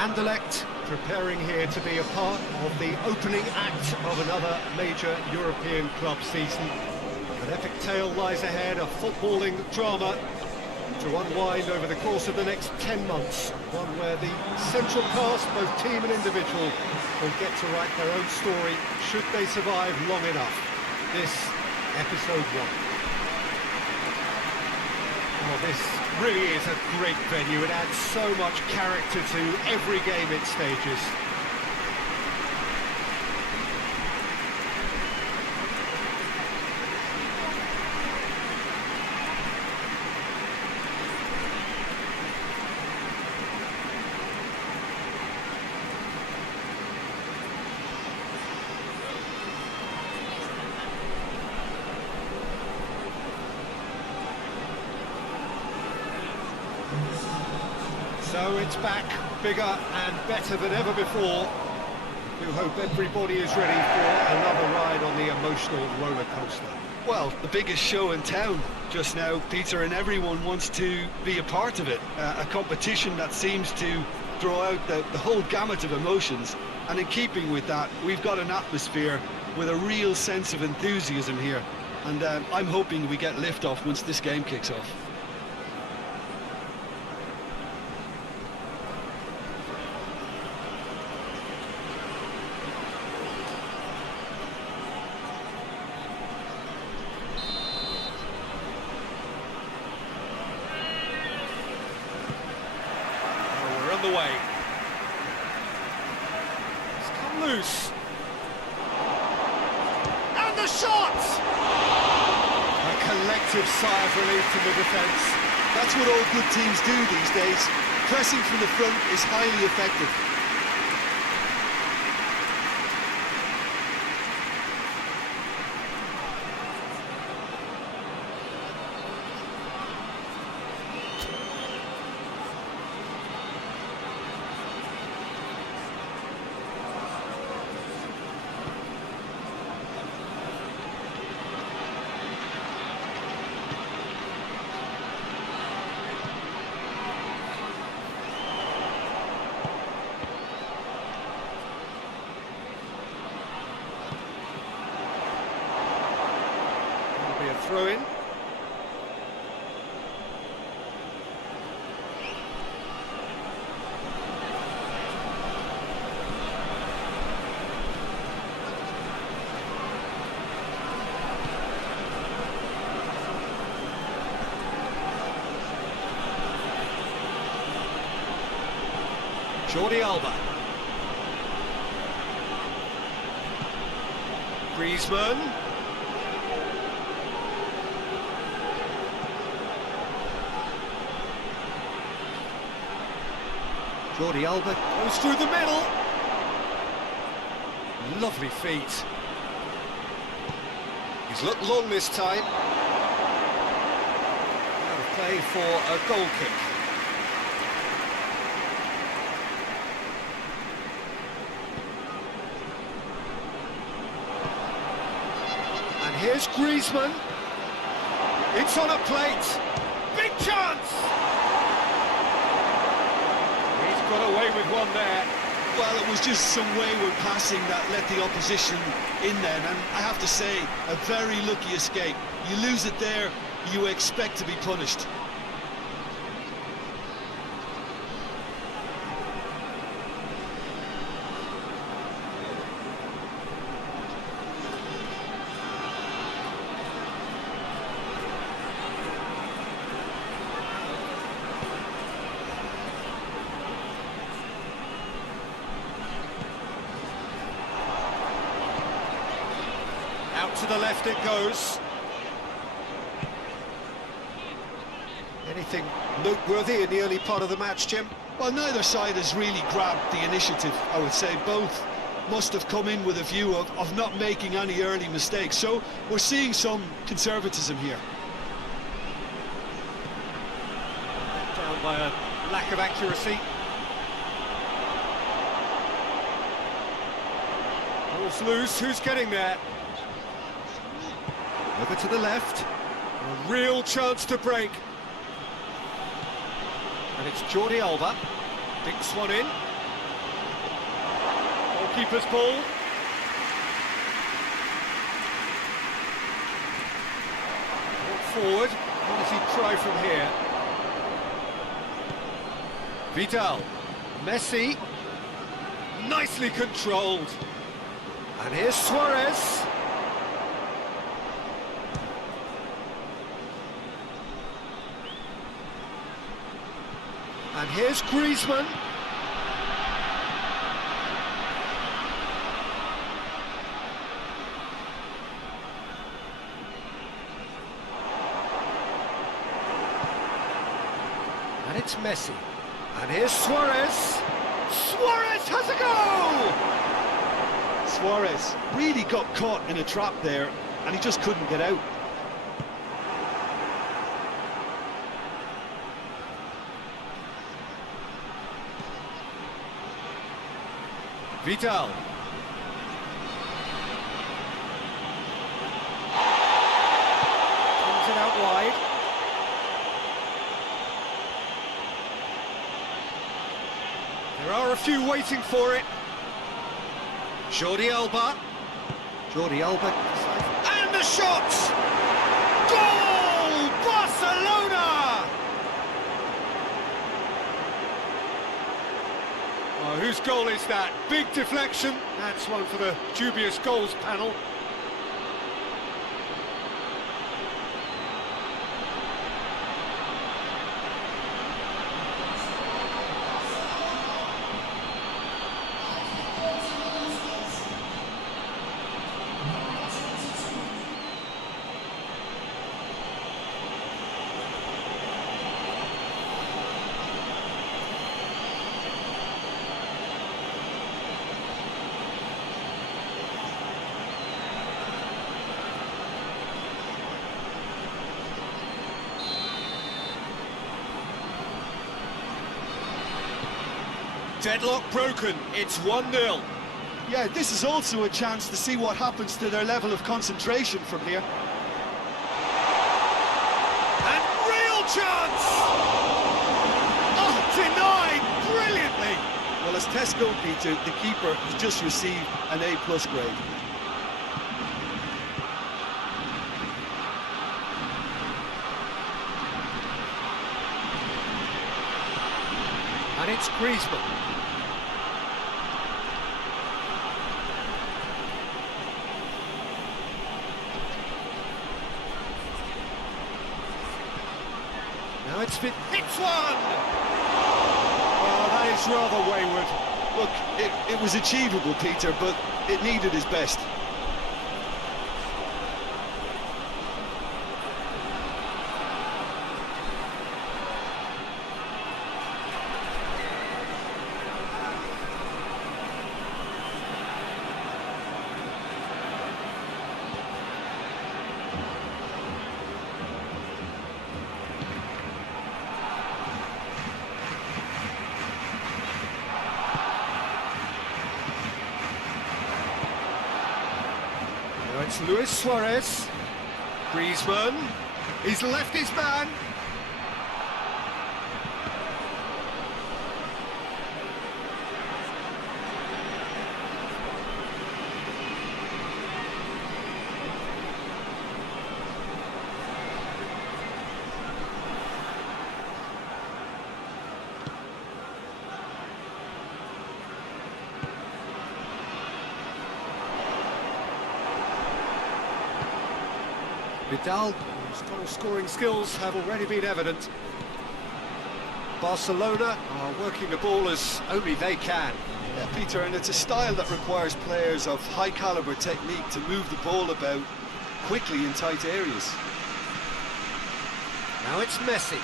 Anderlecht preparing here to be a part of the opening act of another major European club season. An epic tale lies ahead, a footballing drama to unwind over the course of the next 10 months. One where the central cast, both team and individual, will get to write their own story should they survive long enough. This, episode 1. Well, this really is a great venue. It adds so much character to every game it stages. So it's back, bigger and better than ever before. We hope everybody is ready for another ride on the emotional roller coaster. Well, the biggest show in town just now, Peter, and everyone wants to be a part of it. A competition that seems to draw out the whole gamut of emotions. And in keeping with that, we've got an atmosphere with a real sense of enthusiasm here. And I'm hoping we get lift-off once this game kicks off. The way. It's come loose. And the shot! A collective sigh of relief from the defence. That's what all good teams do these days. Pressing from the front is highly effective. Throw in. Jordi Alba. Griezmann. Jordi Alba goes through the middle. Lovely feet. He's looked long this time. Out of play for a goal kick. And here's Griezmann. It's on a plate. Big chance! Got away with one there. Well, it was just some wayward passing that let the opposition in then, and I have to say, a very lucky escape. You lose it there, you expect to be punished. Out to the left it goes. Anything noteworthy in the early part of the match, Jim? Well, neither side has really grabbed the initiative, I would say. Both must have come in with a view of not making any early mistakes. So we're seeing some conservatism here. Down by a lack of accuracy. Ball's loose, who's getting there? Over to the left. A real chance to break. And it's Jordi Alba. Dinks one in. Keeper's ball. Walk forward. What does he try from here? Vidal. Messi. Nicely controlled. And here's Suarez. And here's Griezmann. And it's Messi. And here's Suarez. Suarez has a goal! Suarez really got caught in a trap there, and he just couldn't get out. Vidal. Comes it out wide. There are a few waiting for it. Jordi Alba. Jordi Alba. And the shot! Goal! Barcelona! Oh, whose goal is that? Big deflection. That's one for the dubious goals panel. Deadlock broken, it's 1-0. Yeah, this is also a chance to see what happens to their level of concentration from here. And real chance! Oh, denied brilliantly! Well, as tests go, Peter, the keeper has just received an A+ grade. And it's Griezmann. Now it's one! Oh, that is rather wayward. Look, it was achievable, Peter, but it needed his best. Now it's Luis Suarez. Griezmann. He's left his man. Vidal, whose goal-scoring skills have already been evident. Barcelona are working the ball as only they can. Yeah, Peter, and it's a style that requires players of high-caliber technique to move the ball about quickly in tight areas. Now it's Messi.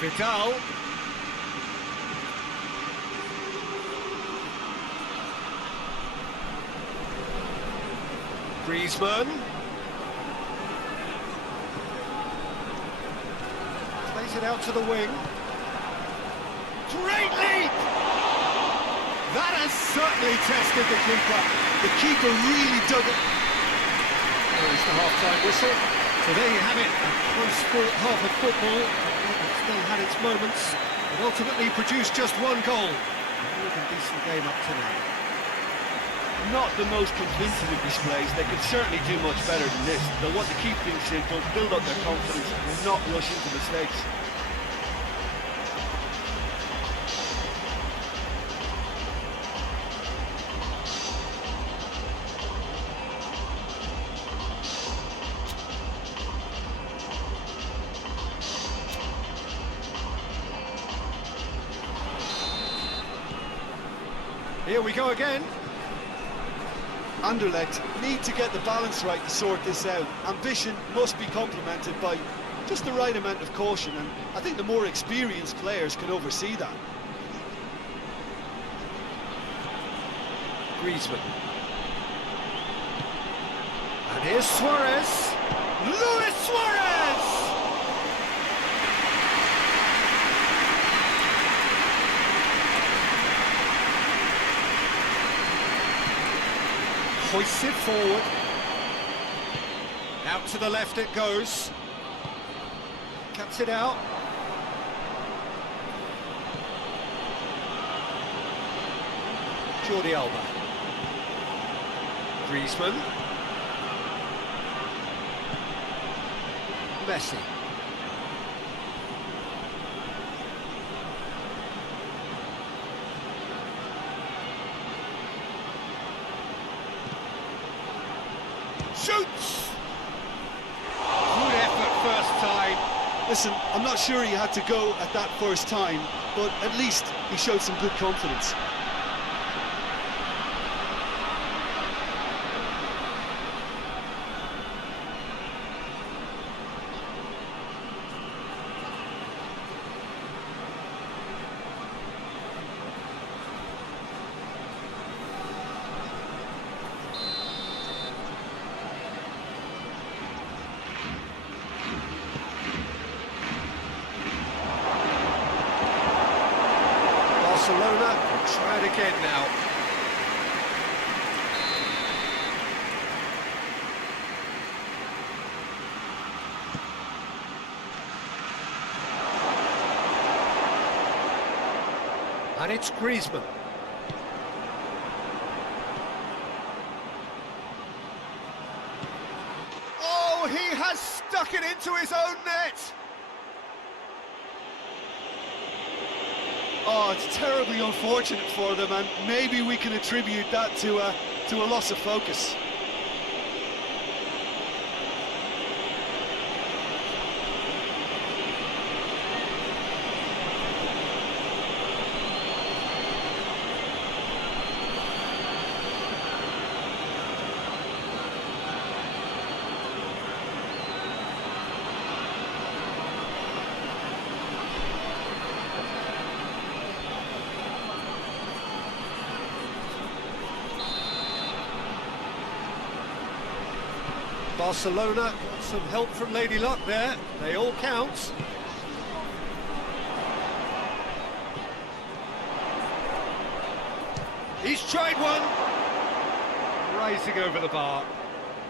Vidal. Griezmann. Plays it out to the wing. Great leap! That has certainly tested the keeper. The keeper really dug it. There's the half-time whistle. So there you have it, a close-fought half of football. It still had its moments, but ultimately produced just one goal. A more than decent game up to now. not the most convincing of displays. They could certainly do much better than this. They'll want to keep things simple, build up their confidence, and not rush into mistakes. Here we go again. Anderlecht need to get the balance right to sort this out. Ambition must be complemented by just the right amount of caution, and I think the more experienced players can oversee that. Griezmann. And here's Suarez. Luis Suarez! Hoists it forward. Out to the left it goes. Cuts it out. Jordi Alba. Griezmann. Messi. Shoots! Good effort first time. Listen, I'm not sure he had to go at that first time, but at least he showed some good confidence. Barcelona will try it again now. And it's Griezmann. Oh, he has stuck it into his own net! Oh, it's terribly unfortunate for them, and maybe we can attribute that to a loss of focus. Barcelona got some help from Lady Luck there. They all count. He's tried one. Rising over the bar.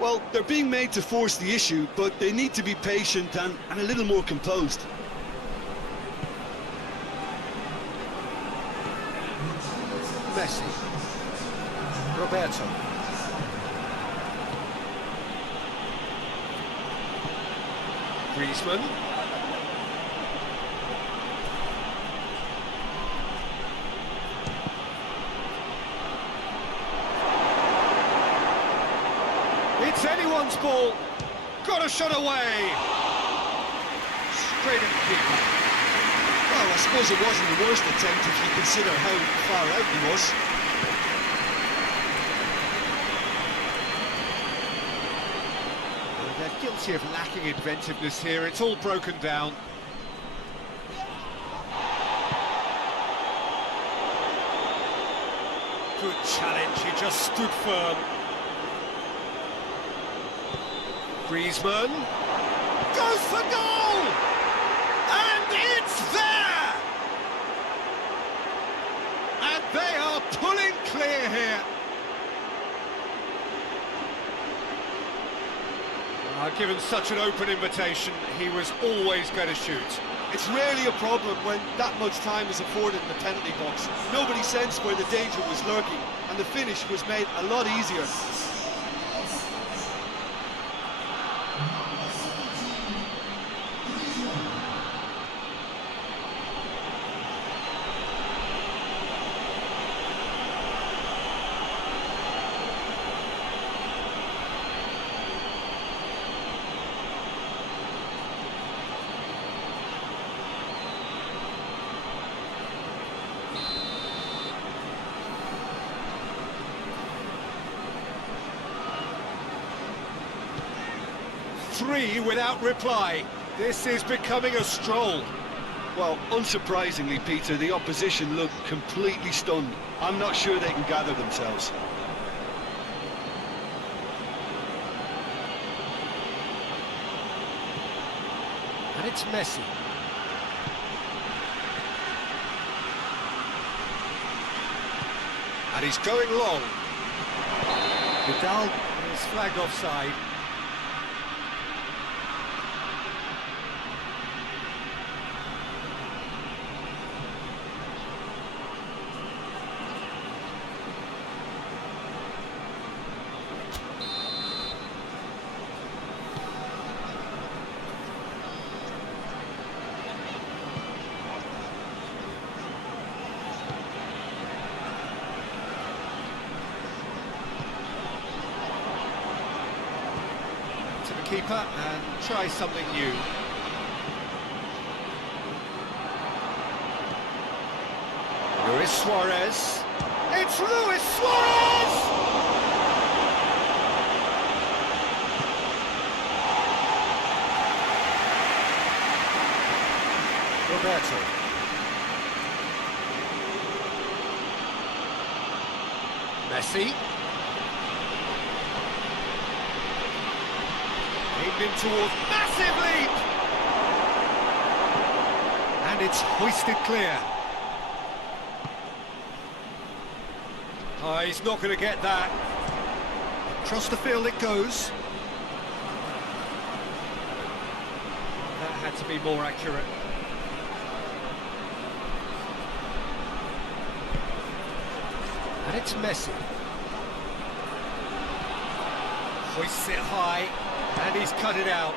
Well, they're being made to force the issue, but they need to be patient and a little more composed. Messi. Roberto. Griezmann. It's anyone's ball. Got a shot away. Straight at the keeper. Well, I suppose it wasn't the worst attempt if you consider how far out he was. They're guilty of lacking inventiveness here. It's all broken down. Good challenge. He just stood firm. Griezmann goes for goal! And it's there! And they are pulling clear here. Given such an open invitation, he was always going to shoot. It's rarely a problem when that much time is afforded in the penalty box. Nobody sensed where the danger was lurking, and the finish was made a lot easier. Three without reply. This is becoming a stroll. Well, unsurprisingly, Peter, the opposition look completely stunned. I'm not sure they can gather themselves. And it's Messi. And he's going long. Vidal is flagged offside. To the keeper and try something new. Luis Suarez. It's Luis Suarez! Roberto. Messi. Aimed in towards massive leap! And it's hoisted clear. Oh, he's not going to get that. Across the field it goes. That had to be more accurate. And it's Messi. Hoists it high, and he's cut it out.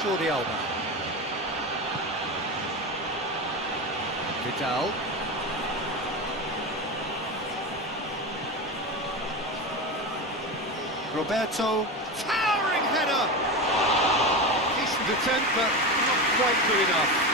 Jordi Alba. Vidal. Roberto. Towering header! Decent attempt, but not quite good enough.